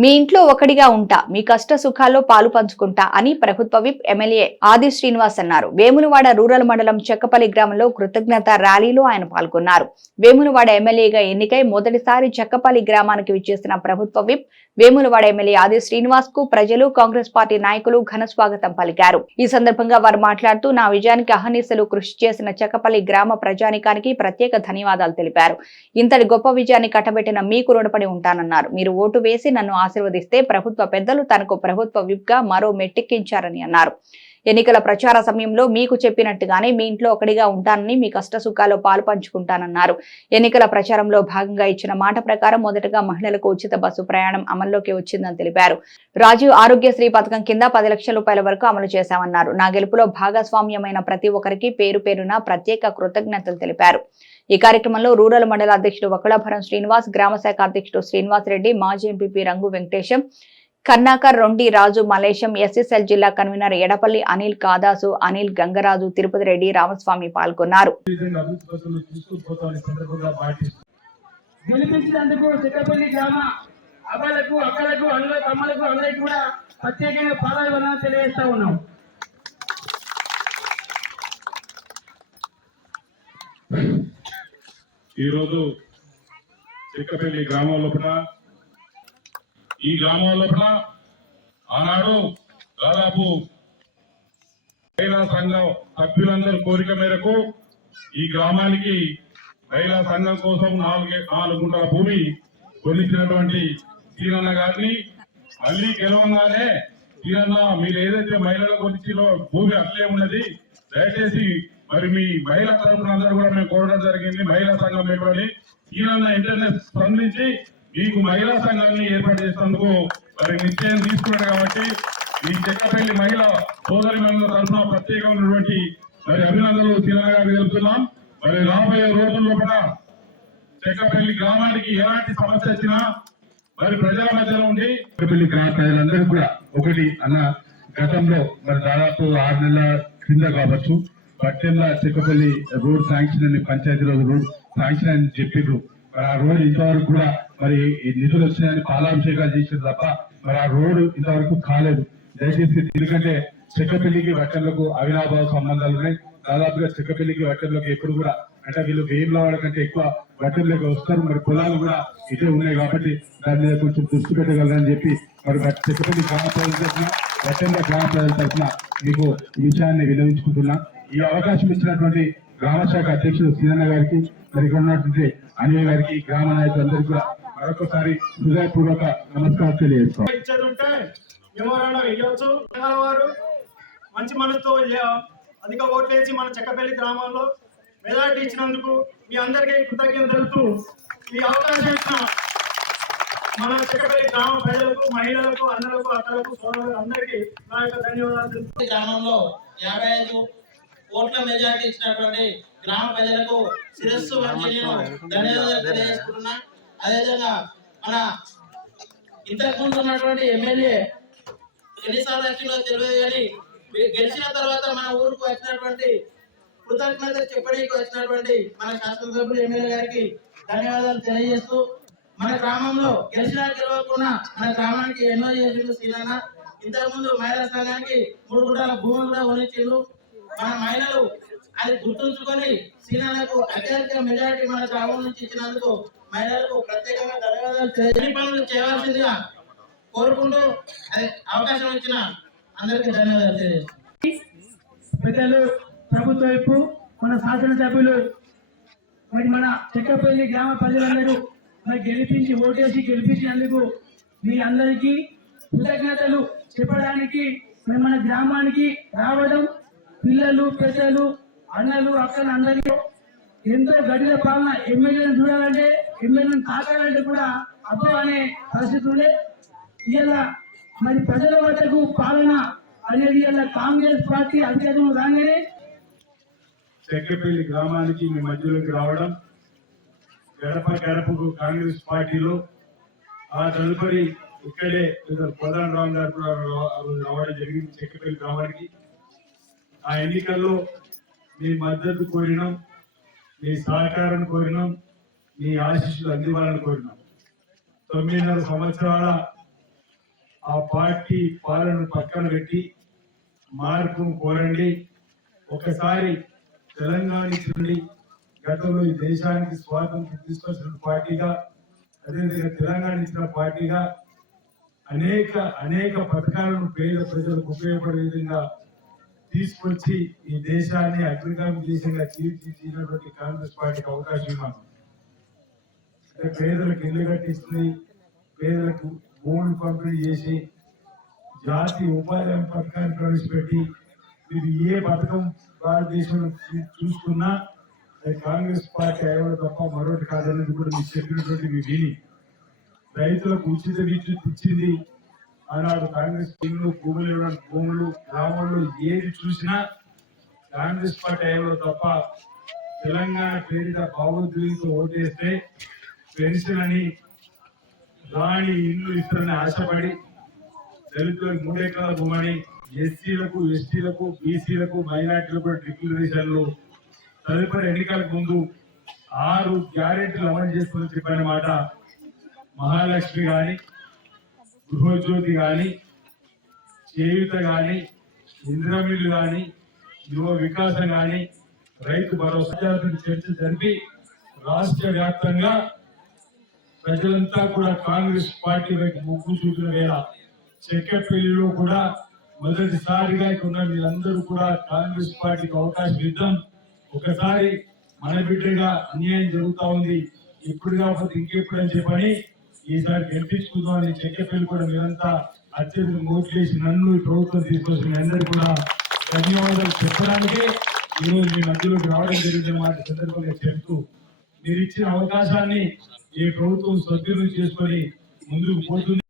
మీ ఇంట్లో ఒకటిగా ఉంటా, మీ కష్ట సుఖాల్లో పాలు పంచుకుంటా అని ప్రభుత్వ విప్ ఎమ్మెల్యే ఆది శ్రీనివాస్ అన్నారు. వేములవాడ రూరల్ మండలం చెక్కపల్లి గ్రామంలో కృతజ్ఞత ర్యాలీలో ఆయన పాల్గొన్నారు. వేములవాడ ఎమ్మెల్యేగా ఎన్నికై మొదటిసారి చెక్కపల్లి గ్రామానికి విచ్చేసిన ప్రభుత్వ విప్ వేములవాడ ఎమ్మెల్యే ఆది శ్రీనివాస్ కు ప్రజలు, కాంగ్రెస్ పార్టీ నాయకులు ఘన స్వాగతం పలికారు. ఈ సందర్భంగా వారు మాట్లాడుతూ, నా విజయానికి అహర్నిశలు కృషి చేసిన చెక్కపల్లి గ్రామ ప్రజానికానికి ప్రత్యేక ధన్యవాదాలు తెలిపారు. ఇంతటి గొప్ప విజయాన్ని కట్టబెట్టిన మీకు రుణపడి ఉంటానన్నారు. మీరు ఓటు వేసి నన్ను ఆశీర్వదిస్తే ప్రభుత్వ పెద్దలు తనకు ప్రభుత్వ విప్ గా మరో మెట్టెక్కించారని అన్నారు. ఎన్నికల ప్రచార సమయంలో మీకు చెప్పినట్టుగానే మీ ఇంట్లో ఒకటిగా ఉంటానని, మీ కష్ట సుఖాల్లో పాలు పంచుకుంటానన్నారు. ఎన్నికల ప్రచారంలో భాగంగా ఇచ్చిన మాట ప్రకారం మొదటగా మహిళలకు ఉచిత బస్సు ప్రయాణం అమల్లోకి వచ్చిందని తెలిపారు. రాజీవ్ ఆరోగ్యశ్రీ పథకం కింద 10 లక్షల రూపాయల వరకు అమలు చేశామన్నారు. నా గెలుపులో భాగస్వామ్యమైన ప్రతి ఒక్కరికి పేరు పేరున ప్రత్యేక కృతజ్ఞతలు తెలిపారు. ఈ కార్యక్రమంలో రూరల్ మండల అధ్యక్షుడు వకుళభరం శ్రీనివాస్, గ్రామ శాఖ అధ్యక్షుడు శ్రీనివాస్ రెడ్డి, మాజీ ఎంపీపీ రంగు వెంకటేశం, కన్నాకర్, రొండి రాజు, మలేశం, ఎస్ఎస్ఎల్ జిల్లా కన్వీనర్ ఎడపల్లి అనిల్, కాదాసు అనిల్, గంగరాజు, తిరుపతి రెడ్డి, రామస్వామి పాల్గొన్నారు. ఈరోజు చెక్కపల్లి గ్రామం లోపల ఆనాడు దాదాపు మహిళా సంఘం సభ్యులందరి కోరిక మేరకు ఈ గ్రామానికి మహిళా సంఘం కోసం 4 గుంటల భూమి కొనిచ్చినటువంటి సీనన్న గారిని మళ్ళీ గెలవంగానే, సీనన్న మీరు ఏదైతే మహిళలకు కొనిచ్చినో భూమి అట్లే ఉన్నది, దయచేసి మరి మీ మహిళా తరఫున అందరూ కూడా మేము కోరడం జరిగింది, మహిళా సంఘం ఏర్పడి ఈయన ఇంటర్నెట్ స్పందించి మీకు మహిళా సంఘాన్ని ఏర్పాటు చేసినందుకు మరి నిశ్చయం తీసుకున్నాడు. కాబట్టి ఈ చెక్కపల్లి మహిళా సోదరి మహిళల తరఫున ప్రత్యేకమైనటువంటి మరి అభినందనలు సీనన్న గారికి తెలుపుతున్నాం. మరి రాబోయే రోజుల్లో కూడా చెక్కపల్లి గ్రామానికి ఎలాంటి సమస్య వచ్చినా మరి ప్రజల మధ్యలో ఉండి చెక్కపల్లి గ్రామ ప్రజలందరూ కూడా ఒకటి అన్న, గతంలో మరి దాదాపు 6 నెలల కింద కావచ్చు పట్టెంల చెక్కపల్లి రోడ్ శాంక్షన్ అని, పంచాయతీ రోడ్ శాంక్షన్ అని చెప్పిర్రు. మరి ఆ రోడ్ ఇంతవరకు కూడా మరి నిధులు వచ్చినాయని పాలాభిషేకాలు చేసారు తప్ప మరి ఆ రోడ్ ఇంతవరకు కాలేదు. దయచేసి ఎందుకంటే చెక్కపల్లికి వట్టెంలకు అవినాభావ సంబంధాలు ఉన్నాయి. దాదాపుగా చెక్కపల్లికి వట్టెంలకు ఎప్పుడు కూడా అంటే వీళ్ళు వేములవాడ కంటే ఎక్కువ వట్టెంలోకి వస్తారు. మరి పొలాలు కూడా ఇదే ఉన్నాయి కాబట్టి దాని మీద కొంచెం దృష్టి పెట్టగలరని చెప్పి మరి చెక్కపల్లి గ్రామ ప్రజల తరఫున, వట్టెంల గ్రామ ప్రజల తరఫున మీకు ఈ విషయాన్ని విన్నవించుకుంటున్నా. ఈ అవకాశం ఇచ్చినటువంటి గ్రామ శాఖ అధ్యక్షుడు సీనన్న గారికి, మరి ఇక్కడ ఉన్నటువంటి అనిల్ గారికి, గ్రామ నాయకులందరికీ కూడా మరొకసారి హృదయపూర్వక నమస్కారం తెలియజేస్తాం. మంచి మనసుతో అధిక ఓట్లేసి మన చెక్కపల్లి గ్రామంలో మెజార్టీ ఇచ్చినందుకు మీ అందరికీ కృతజ్ఞతలు తెలుపుతూ ఈ అవకాశం ఇచ్చిన మన చెక్కపల్లి గ్రామ ప్రజలకు, మహిళలకు, అన్నలకు, అక్కలకు, సోదరులకు అందరికీ నా యొక్క ధన్యవాదాలు. గ్రామంలో 55 ఓట్ల మెజార్టీ ఇచ్చినటువంటి గ్రామ ప్రజలకు శిరస్సు వంచి నేను ధన్యవాదాలు తెలియజేస్తున్నా. అదేవిధంగా మన ఇంతకు ముందు ఉన్నటువంటి ఎమ్మెల్యే ఎన్నిసార్లు వచ్చిందో తెలియదు కానీ గెలిచిన తర్వాత మన ఊరికి వచ్చినటువంటి కృతజ్ఞత చెప్పడానికి వచ్చినటువంటి మన శాసనసభ్యులు ఎమ్మెల్యే గారికి ధన్యవాదాలు తెలియజేస్తూ, మన గ్రామంలో గెలవకుండా మన గ్రామానికి ఎన్నో చేసిండు సీనన్న. ఇంతకుముందు మహిళా సంఘానికి 3 గుంటల భూములు కూడా కొనిచ్చిండు. మన మహిళలు అది గుర్తుంచుకొని సీనన్నకు అత్యధిక మెజారిటీ మన గ్రామం నుంచి ఇచ్చినందుకు మహిళలకు ప్రత్యేకంగా ధన్యవాదాలు పనులు చేయవలసిందిగా కోరుకుంటూ అవకాశం ఇచ్చిన అందరికీ ధన్యవాదాలు తెలియజేస్తాను. పెద్దలు, ప్రభుత్వ వైపు మన శాసనసభ్యులు, మరి మన చెక్కపల్లి గ్రామ ప్రజలందరూ మరి గెలిపించినందుకు మీ అందరికీ కృతజ్ఞతలు చెప్పడానికి మరి మన గ్రామానికి రావడం, పిల్లలు, పెద్దలు, అన్నలు, అక్కలు అందరికీ ఎంతో గడిల పాలన. ఎమ్మెల్యేలను చూడాలంటే, ఎమ్మెల్యేలను తాకాలంటే కూడా అబ్బో అనే పరిస్థితులే. ఇలా మరి ప్రజల వద్దకు పాలన అనేది ఇలా కాంగ్రెస్ పార్టీ అధికారం రాగానే చెక్కపల్లి గ్రామానికి మీ మధ్యలోకి రావడం, గడపకు కాంగ్రెస్ పార్టీలో ఆ తదుపరి ఇక్కడే కోదండరామ్ గారు కూడా రావడం జరిగింది చెక్కపల్లి గ్రామానికి. ఆ ఎన్నికల్లో మీ మద్దతు కోరినాం, మీ సహకారం కోరినాం, మీ ఆశీస్సులు అందివ్వాలని కోరినాం. 9.5 సంవత్సరాల ఆ పార్టీ పాలన పక్కన పెట్టి మార్పును కోరండి. ఒకసారి తెలంగాణ నుండి గతంలో ఈ దేశానికి స్వాతంత్రం తీసుకొచ్చిన పార్టీగా, అదేవిధంగా తెలంగాణ ఇచ్చిన పార్టీగా అనేక పథకాలను పేద ప్రజలకు ఉపయోగపడే విధంగా తీసుకొచ్చి ఈ దేశాన్ని అగ్రగామి దేశంగా తీర్చిదిద్దినటువంటి కాంగ్రెస్ పార్టీకి అవకాశం ఇవ్వాలి. అంటే పేదలకు ఇల్లు కట్టిస్తుంది, పేదలకు భూములు పంపిణీ చేసి జాతీయ ఉపాధి హామీ పథకాన్ని ప్రవేశపెట్టి మీరు ఏ పథకం భారతదేశంలో చూసుకున్నా అది కాంగ్రెస్ పార్టీ అయ్యడం తప్ప మరొకటి కాదనేది కూడా మీరు చెప్పినటువంటి మీ విని, రైతులకు ఉచిత విద్యుత్ ఇచ్చింది ఆనాడు కాంగ్రెస్ ఇల్లు, భూములు ఇవ్వడానికి భూములు, గ్రామంలో ఏది చూసినా కాంగ్రెస్ పార్టీ అయ్యడం తప్ప తెలంగాణ పేరిట భావోద్వేగంతో ఓటేస్తే పెన్షన్ అని రాణి ఇల్లు ఇస్తారని ఆశపడి దళితులకు 3 ఎకరాల భూమని, ఎస్సీలకు, ఎస్టీలకు, బీసీలకు, మైనార్టీలకు డిక్లరేషన్లు తదుపరి ఎన్నికలకు ముందు 6 గ్యారెంటీలు అమలు చేస్తుందని చెప్పిన మాట మహాలక్ష్మి గాని, గృహజ్యోతి గాని, చేయూత గాని, ఇంద్రమిల్లు గాని, యువ వికాసం గాని, రైతు భరోసా చర్చ జరిపి రాష్ట్ర వ్యాప్తంగా ప్రజలంతా కూడా కాంగ్రెస్ పార్టీ వైపు మొగ్గు చూపిన వేళ చెక్కపల్లిలో కూడా మొదటిసారిగా ఇక్కడ మీరందరూ కూడా కాంగ్రెస్ పార్టీకి అవకాశం ఇద్దాం. ఒకసారి మన బిడ్డగా అన్యాయం జరుగుతా ఉంది, ఇప్పుడు కాకపోతే ఇంకెప్పుడు అని చెప్పని ఈసారి గెలిపించుకుందాం అని చెక్కపల్లి కూడా మీరంతా అత్యధిక ఓట్లు వేసి నన్ను ఈ ప్రభుత్వం తీసుకొచ్చిన మీ అందరూ కూడా ధన్యవాదాలు చెప్పడానికే ఈరోజు మీ మధ్యలోకి రావడం జరిగిన మాట సందర్భంగా చెప్తూ, మీరు ఇచ్చిన అవకాశాన్ని ఈ ప్రభుత్వం సద్వినియోగం చేసుకొని ముందుకు పోతుంది.